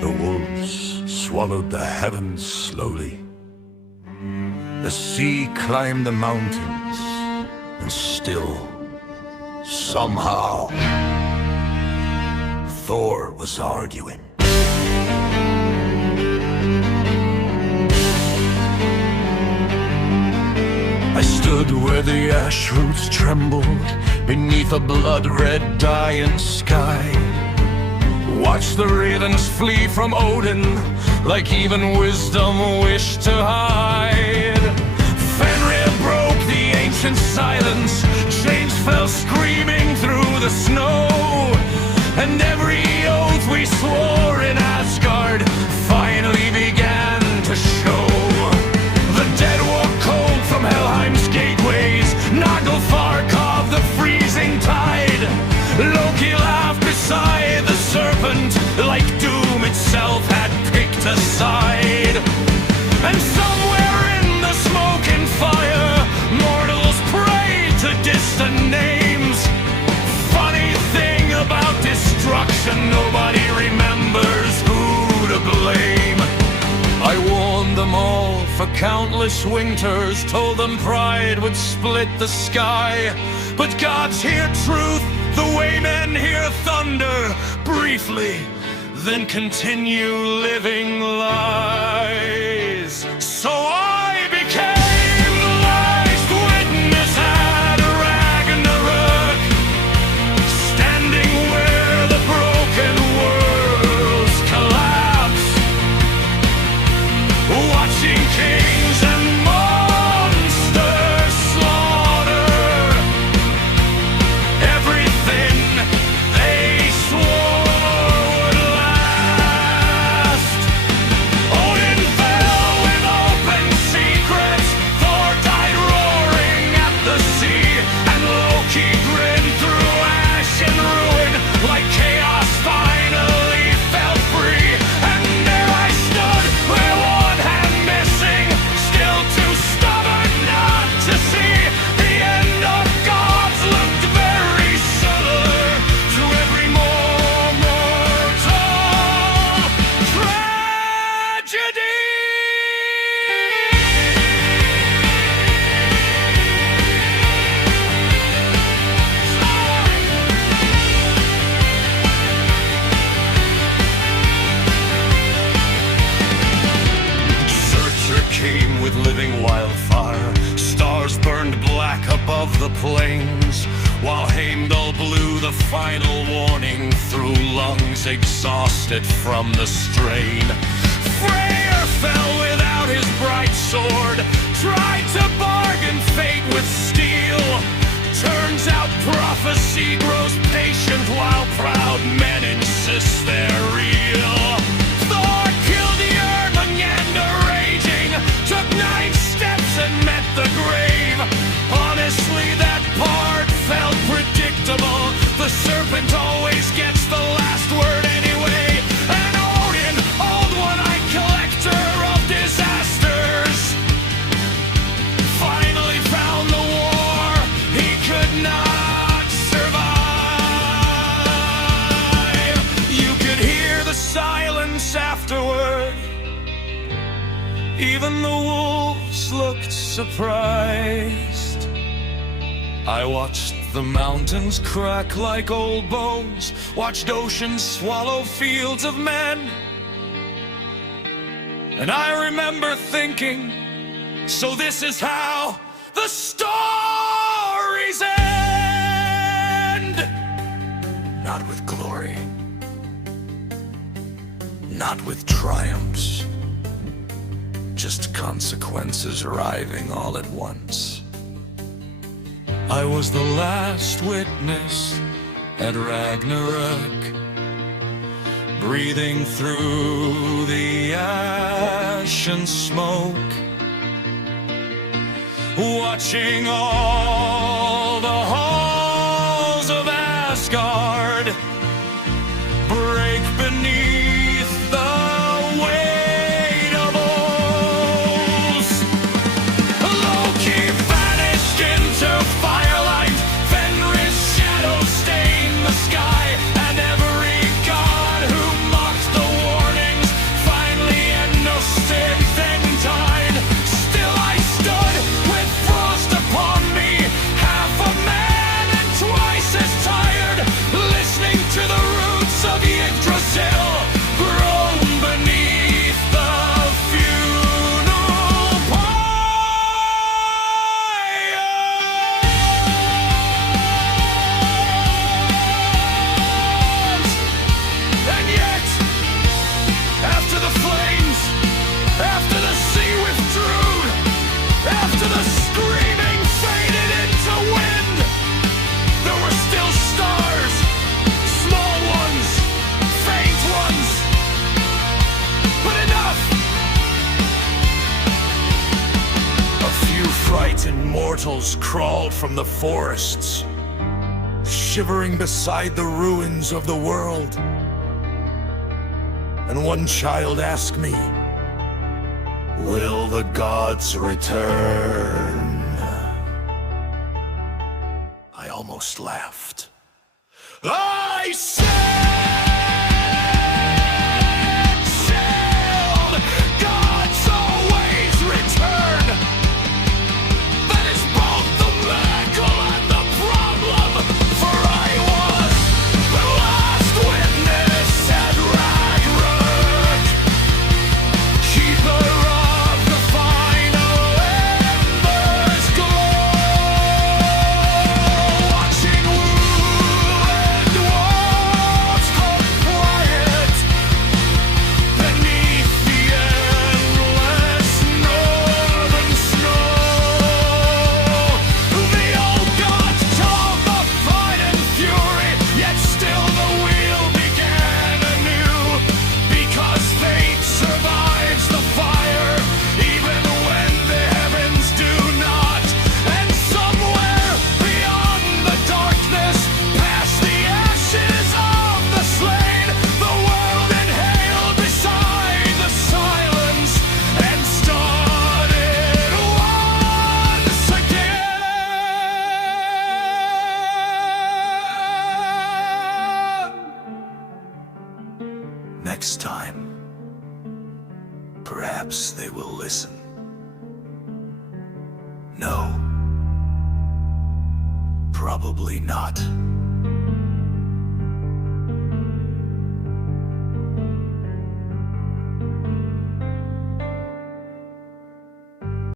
The wolves swallowed the heavens slowly. The sea climbed the mountains, and still, somehow, Thor was arguing. I stood where the ash roots trembled beneath a blood-red dying sky. Watched the ravens flee from Odin like even wisdom wished to hide. Fenrir broke the ancient silence. Chains fell screaming through the snow, and every oath we swore in Asgard finally began to show. The dead walk cold from Helheim's gateways. Naglfar carved the freezing tide. Loki laughed beside the serpent like doom itself had picked a side. And somewhere in the smoke and fire, mortals prayed to distant names. Funny thing about destruction, nobody remembers who to blame. I warned them all for countless winters, told them pride would split the sky. But gods hear truth the way men hear thunder, briefly, then continue living lies. So I became the last witness at Ragnarök, standing where the broken worlds collapse, watching kings and monsters slaughter everything they swore would last. Odin fell with open secrets. Thor died roaring at the sea, and Loki grinned through ash and ruin like chaos finally felt free. And there I stood with one hand missing, still too stubborn not to see. The end of gods looked very similar to every mortal tragedy. Searcher came with living wildfire. Stars burned black above the plains, while Heimdall blew the final warning through lungs exhausted from the strain. Freyr fell without his bright sword, tried to bargain fate with steel. Turns out prophecy grows patient while proud men insist they're real. Thor killed Jörmungandr raging, took 9 steps and met the grave. Honestly, that part felt predictable. The serpent always gets the last word anyway. And Odin, old one-eyed collector of disasters, finally found the war he could not survive. You could hear the silence afterward. Even the wolves looked surprised. I watched the mountains crack like old bones, watched oceans swallow fields of men. And I remember thinking, so this is how the stories end. Not with glory, not with triumphs, just consequences arriving all at once. I was the last witness at Ragnarök, breathing through the ash and smoke, watching all the halls of Asgard break beneath the weight of oaths. Loki vanished into firelight, Fenrir's shadow stained the sky, and every god who mocked the warning mortals crawled from the forests, shivering beside the ruins of the world. And one child asked me, "Will the gods return?" I almost laughed. I said, "Child, gods always return." That is both the miracle and the problem, for I was the last witness at Ragnarok, keeper of the final embers glow, watching ruined walls go quiet beneath the endless northern snow. The old gods told the fight and fury, yet still the wheel began anew, because fate survives the fire, even when the heavens do not. And somewhere beyond the darkness, past the ashes of the slain, the world inhaled beside the silence and started once again. Next time, perhaps they will listen. No, probably not.